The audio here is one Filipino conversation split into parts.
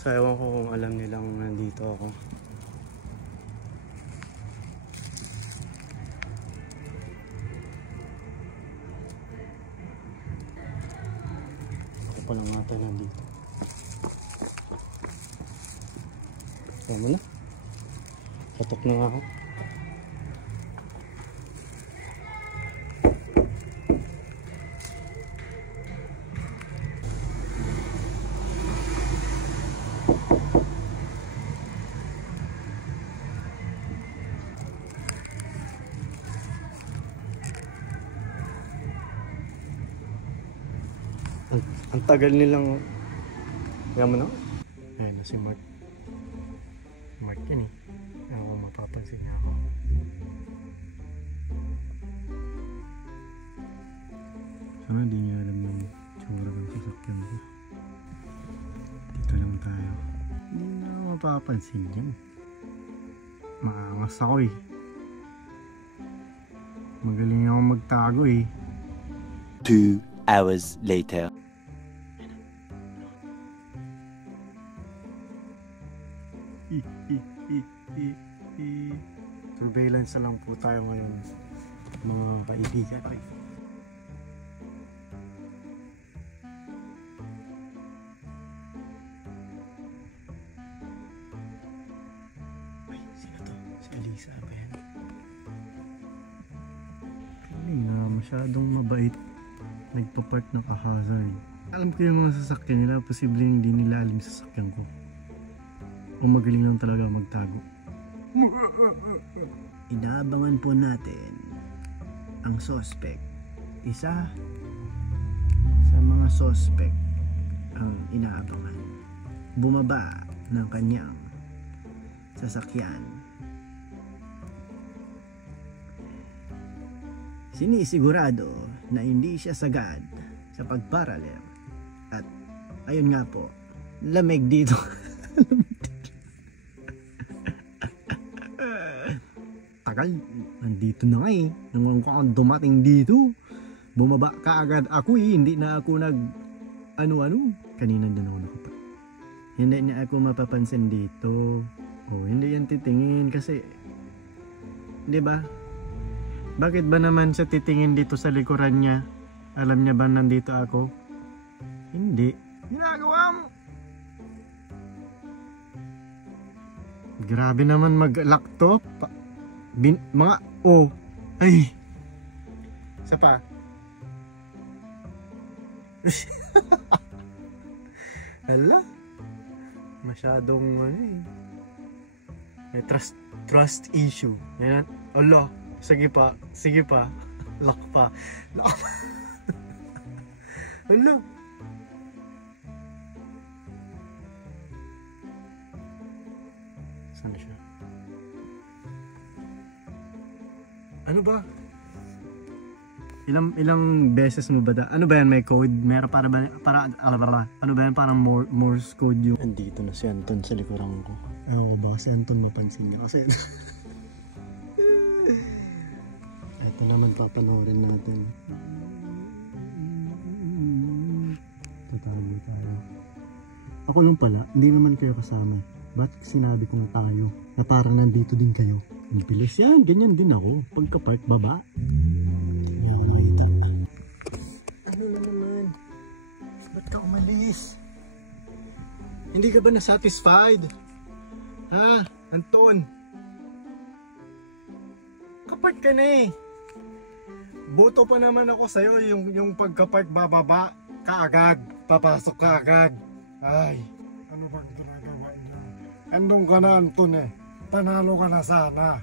So ewan ko kung alam nilang nandito ako. Ako pa lang ata nandito. Tama na. Katok na nga ako. Ang tagal nilang yaman ako. Ayun na si Mark. Mark yan eh. Ako mapapansin niya ako. Sana hindi niya alam yung tsura ng sasakyan ko. Dito lang tayo. Hindi na ako mapapansin yan. Maangas ako eh. Magaling ako magtago eh. 2 hours later. Surveillance na lang po tayo ngayon, mga kaibigan. Ay, sino to? Si Alisa ba yan? Hindi nga, masyadong mabait. Nagpa-park ng kahazard. Alam ko yung mga sasakyan nila, posibleng hindi nila alam yung sasakyan ko. O magaling lang talaga magtago. Inaabangan po natin ang suspect. Isa sa mga suspect ang inaabangan. Bumaba ng kanyang sasakyan. Sinisigurado na hindi siya sagad sa pagparalel. At ayun nga po, lamig dito. Tagal, nandito na nga eh. Nang ako dumating dito, bumaba ka agad ako eh. Hindi na ako nag ano-ano. Kanina din ako nakapa. Hindi niya ako mapapansin dito. Oh, hindi yan titingin kasi, di ba? Bakit ba naman siya titingin dito sa likuran niya? Alam niya ba nandito ako? Hindi. Ginagawa mo. Grabe naman mag-laptop. Mga ay. Isa pa. Hala. Masyadong ano eh. May trust issue. Yan. Hala. Sige pa. Sige pa. Lock pa. Lock pa. Hala. Saan siya? Ano ba? Ilang beses mo ba ano ba yan, may code? Meron para ano ba yan, parang Morse code yung... Andito na si Anton sa likuran ko. Ako ba si Anton mapansin niya kasi ito naman papanoorin natin. Tatago tayo. Ako lang pala, hindi naman kayo kasama. Ba't sinabi kong tayo na parang nandito din kayo? Ang bilis yan, ganyan din ako. Pagka-park, baba. Ano na naman? Ba't ka umalis? Hindi ka ba na-satisfied? Ha? Anton? Kapark ka na eh. Buto pa naman ako sa'yo yung pagka-park, bababa ka agad. Papasok ka agad. Ay, ano bang ginagawa niyo? Andun ka na, Anton eh. Panalo ka na sana.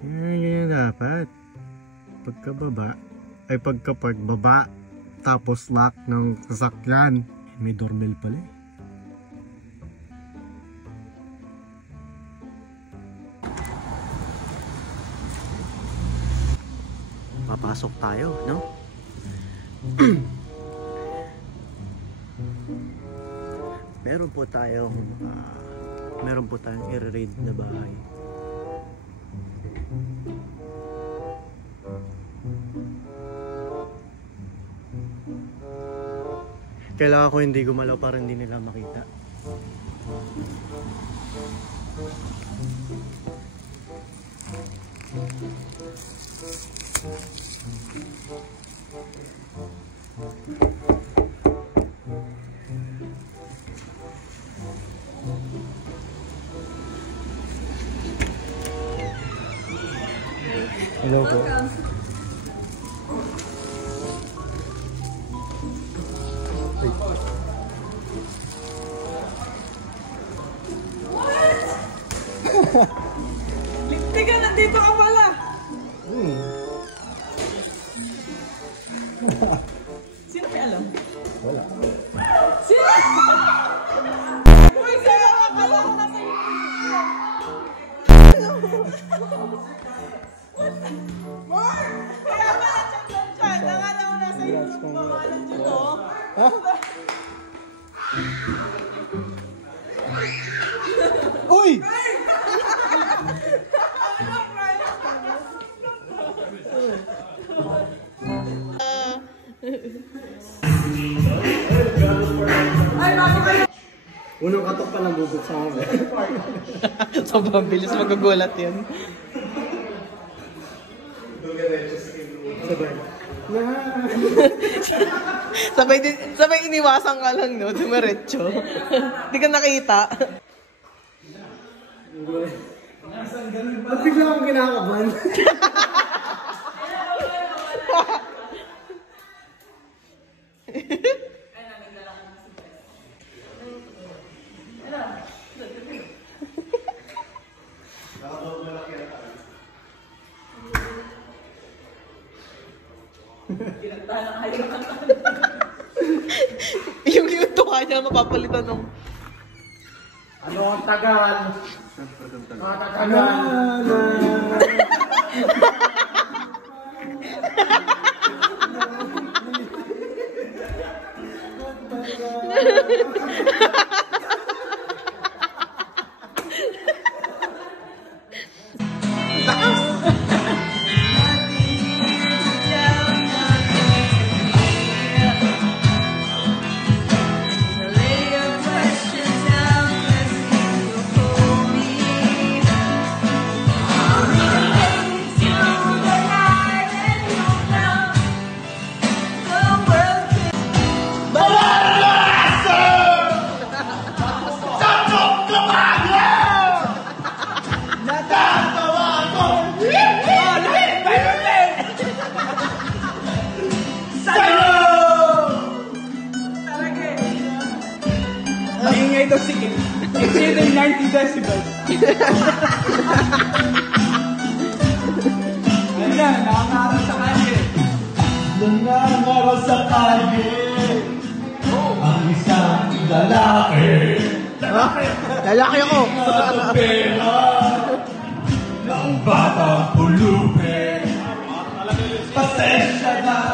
Yan dapat. Pagkababa, ay pagka-park, baba. Tapos lock ng sasakyan. May doorbell pala eh. Papasok tayo, no? Meron po tayong i-raid na bahay. Kailangan ko hindi gumalaw para hindi nila makita. Hello po. Teka, nandito ka pala! Sino may alam? Wala. Sino? Uy, sa'yo! Akala ko nasa Mark! Kaya pala chat. Nakala ko nasa YouTube mo. Alam nyo to? Ha? Uy! Unang katok pa lang bubuksan ko. Sobrang bilis magagulat yun. sabay iniwasan ka lang, no? Dumiretso. Hindi ka nakita. Ba't bigla akong kinakabahan? yung tuka niya mapapalitan ng... Ano ang tagal? Matagal. Maingay daw si Kim. Exceeding 90 decibels. Ayun na, nakakarap sa kalye. Nangangarap sa kalye ang isang lalaki. Lalaki ako! Ang pera ng batang pulubi. Pasensya na